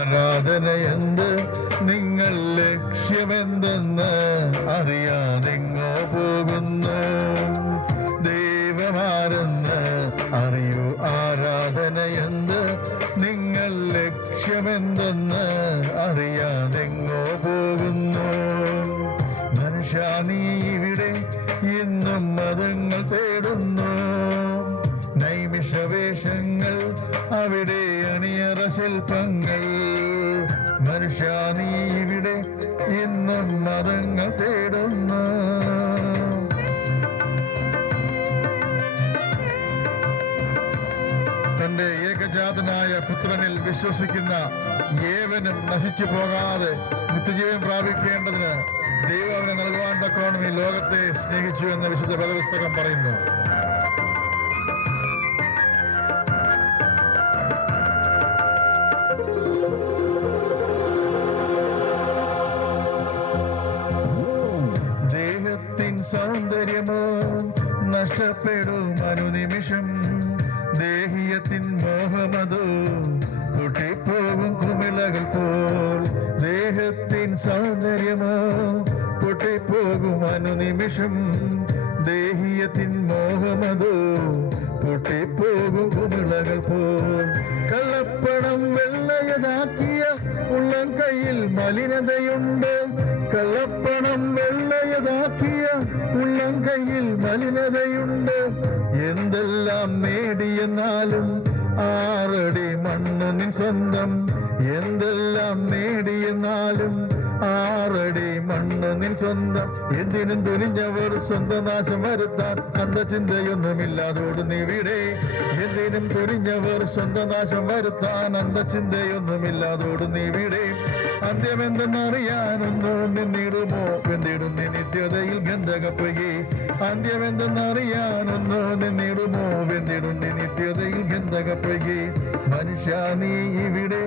ആരാധനയെന്ത്, നിങ്ങൾ ലക്ഷ്യമെന്തെന്ന് അറിയാതെങ്ങോ പോകുന്നു. ദൈവമാരെന്ന് അറിയൂ. ആരാധനയെന്ത്, നിങ്ങൾ ലക്ഷ്യമെന്തെന്ന് അറിയാതെങ്ങോ പോകുന്നു. മനുഷ്യ നീ ഇവിടെ ഇന്നും മതങ്ങൾ തേടുന്നു. നൈമിഷവേഷങ്ങൾ അവിടെ അണിയറ ശില്പങ്ങൾ. മനുഷ്യ നീ ഇവിടെ ഇന്നും മതങ്ങൾ തേടുന്നു. തന്റെ ഏകജാതനായ പുത്രനിൽ വിശ്വസിക്കുന്ന ഏവനും നശിച്ചു പോകാതെ നിത്യജീവൻ പ്രാപിക്കേണ്ടതിന് ദൈവം അവനെ നൽകുവാൻ തക്കവണ്ണം ഈ ലോകത്തെ സ്നേഹിച്ചു എന്ന് വിശുദ്ധ വേദപുസ്തകം പറയുന്നു. ദേഹത്തിൻ സൗന്ദര്യമോ നഷ്ടപ്പെടും അനുനിമിഷം. ദേഹിയത്തിൻ മോഹമതോ പൊട്ടിപ്പോകും കുമിളകൾ പോൽ. ദേഹത്തിൻ സൗന്ദര്യമോ പൊട്ടിപ്പോകും അനുനിമിഷം. ദേഹിയത്തിൻ മോഹമതോ പൊട്ടിപ്പോകും കുമിളകൾ പോൽ. കള്ളപ്പണം വെള്ളയതാക്കിയ ഉള്ളം കയ്യിൽ മലിനതയുണ്ട്. കള്ളപ്പണം വെള്ളയതാക്കിയ ഉള്ളം കയ്യിൽ മലിനതയുണ്ട്. എന്തെല്ലാം നേടിയെന്നാലും 6 അടി മണ്ണ് നിൻ സ്വന്തം. എന്തെല്ലാം നേടിയെന്നാലും 6 അടി മണ്ണ് നിൻ സ്വന്തം. എന്തിനും തുനിഞ്ഞവർ സ്വന്തം നാശം വരുത്താൻ അന്ധചിന്തയൊന്നുമില്ലാതോടുന്നിവിടെ. എന്തിനും തുനിഞ്ഞവർ സ്വന്തം നാശം വരുത്താൻ അന്ധചിന്തയൊന്നുമില്ലാതോടുന്നിവിടെ. അന്ത്യമെന്തെന്നറിയാനൊന്നു നിന്നിടുമോ വെന്തിടും നീ നിത്യതയിൽ ഗന്ധകപ്പൊയ്കി. അന്ത്യമെന്തെന്നറിയാനൊന്നു നിന്നിടുമോ വെന്തിടും നീ നിത്യതയിൽ ഗന്ധകപ്പൊയ്കി. മനുഷ്യ നീ ഇവിടെ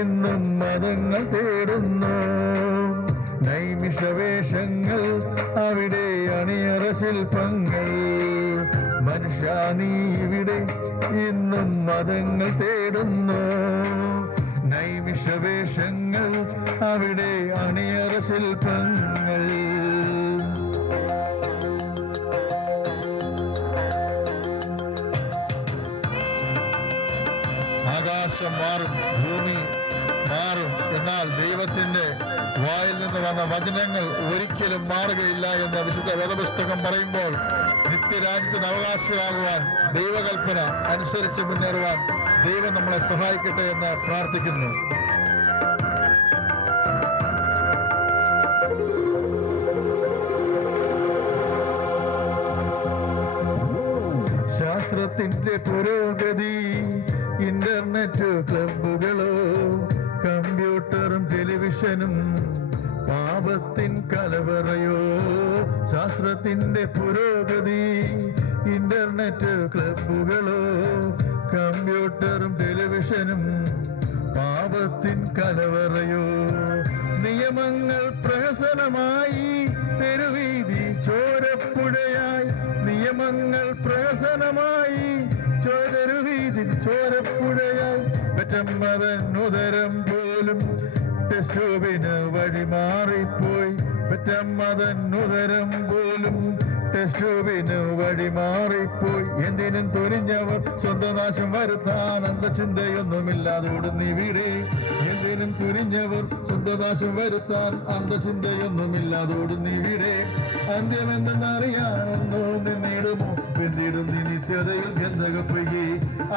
ഇന്നും മതങ്ങൾ തേടുന്നു. നൈമിഷവേഷങ്ങൾ അവിടെ അണിയറ ശില്പങ്ങൾ. മനുഷ്യ നീ ഇവിടെ ഇന്നും മതങ്ങൾ തേടുന്നു. നൈമിഷവേഷങ്ങൾ അവിടെ അണിയറ ശില്പങ്ങൾ. ആകാശം മാറും, ഭൂമി മാറും, എന്നാൽ ദൈവത്തിന്റെ വായിൽ നിന്ന് വന്ന വചനങ്ങൾ ഒരിക്കലും മാറുകയില്ല എന്ന് വിശുദ്ധ വേദപുസ്തകം പറയുമ്പോൾ നിത്യരാജ്യത്തിന് അവകാശികളാകുവാൻ ദൈവകൽപ്പന അനുസരിച്ച് മുന്നേറുവാൻ ദൈവം നമ്മളെ സഹായിക്കട്ടെ എന്ന് പ്രാർത്ഥിക്കുന്നു. ശാസ്ത്രത്തിന്റെ പുരോഗതി, ഇന്റർനെറ്റ് ക്ലബുകളോ കമ്പ്യൂട്ടറും ടെലിവിഷനും പാപത്തിൻ കലവറയോ. ശാസ്ത്രത്തിന്റെ പുരോഗതി, ഇന്റർനെറ്റ് ക്ലബുകളോ കമ്പ്യൂട്ടറും ടെലിവിഷനും പാപത്തിൻ കലവറയോ. നിയമങ്ങൾ പ്രഹസനമായി, തെരുവീതി ചോരപ്പുഴയായി. നിയമങ്ങൾ പ്രഹസനമായി, തെരുവീതി ചോരപ്പുഴയായി. പെറ്റമ്മതനുദരം പോലും ടെസ്റ്റ് ട്യൂബിന് വഴിമാറിപ്പോയി. പെറ്റമ്മതനുദരം പോലും ടെസ്റ്റ് ട്യൂബിന് വഴിമാറിപ്പോയി. എന്തിനും തുനിഞ്ഞവർ സ്വന്തം നാശം വരുത്താൻ അന്ധചിന്തയൊന്നുമില്ലാതോടുന്നിവിടെ. എന്തിനും തുനിഞ്ഞവർ സ്വന്തം നാശം വരുത്താൻ അന്ധചിന്തയൊന്നുമില്ലാതോടുന്നിവിടെ. അന്ത്യമെന്തെന്നറിയാനൊന്നു നിന്നിടുമോ വെന്തിടും നീ നിത്യതയിൽ ഗന്ധകപ്പൊയ്കി.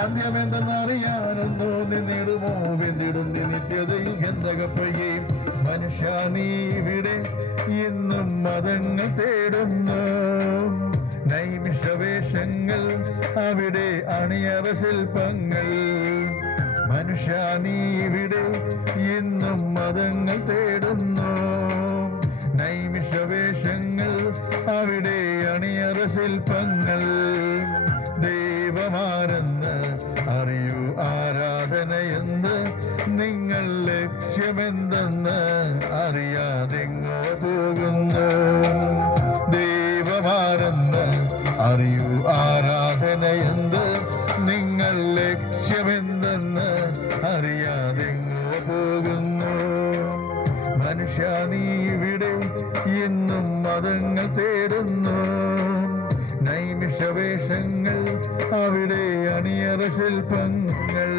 അന്ത്യമെന്തെന്നറിയാനൊന്നു നിന്നിടുമോ വെന്തിടും നീ നിത്യതയിൽ ഗന്ധകപ്പൊയ്കി. മനുഷ്യ നീ ഇവിടെ ഇന്നും മതങ്ങൾ തേടുന്നു. നൈമിഷവേഷങ്ങൾ അവിടെ അണിയറ ശില്പങ്ങൾ. മനുഷ്യ നീ ഇവിടെ ഇന്നും മതങ്ങൾ തേടുന്നു. നൈമിഷവേഷങ്ങൾ അവിടെ അണിയറ ശില്പങ്ങൾ. ദൈവമാരെന്ന് അറിയൂ. ആരാധനയെന്ത്, നിങ്ങൾ ലക്ഷ്യമെന്തെന്ന് അറിയാതെങ്ങോ പോകുന്നു. ദൈവമാരെന്ന് അറിയൂ. ആരാധനയെന്ത്, നിങ്ങൾ ലക്ഷ്യമെന്തെന്ന് അറിയാതെങ്ങോ പോകുന്നു. മനുഷ്യ നീ ഇവിടെ എന്നും മതങ്ങൾ തേടുന്നു. നൈമിഷവേഷങ്ങൾ അവിടെ അണിയറ ശില്പങ്ങൾ.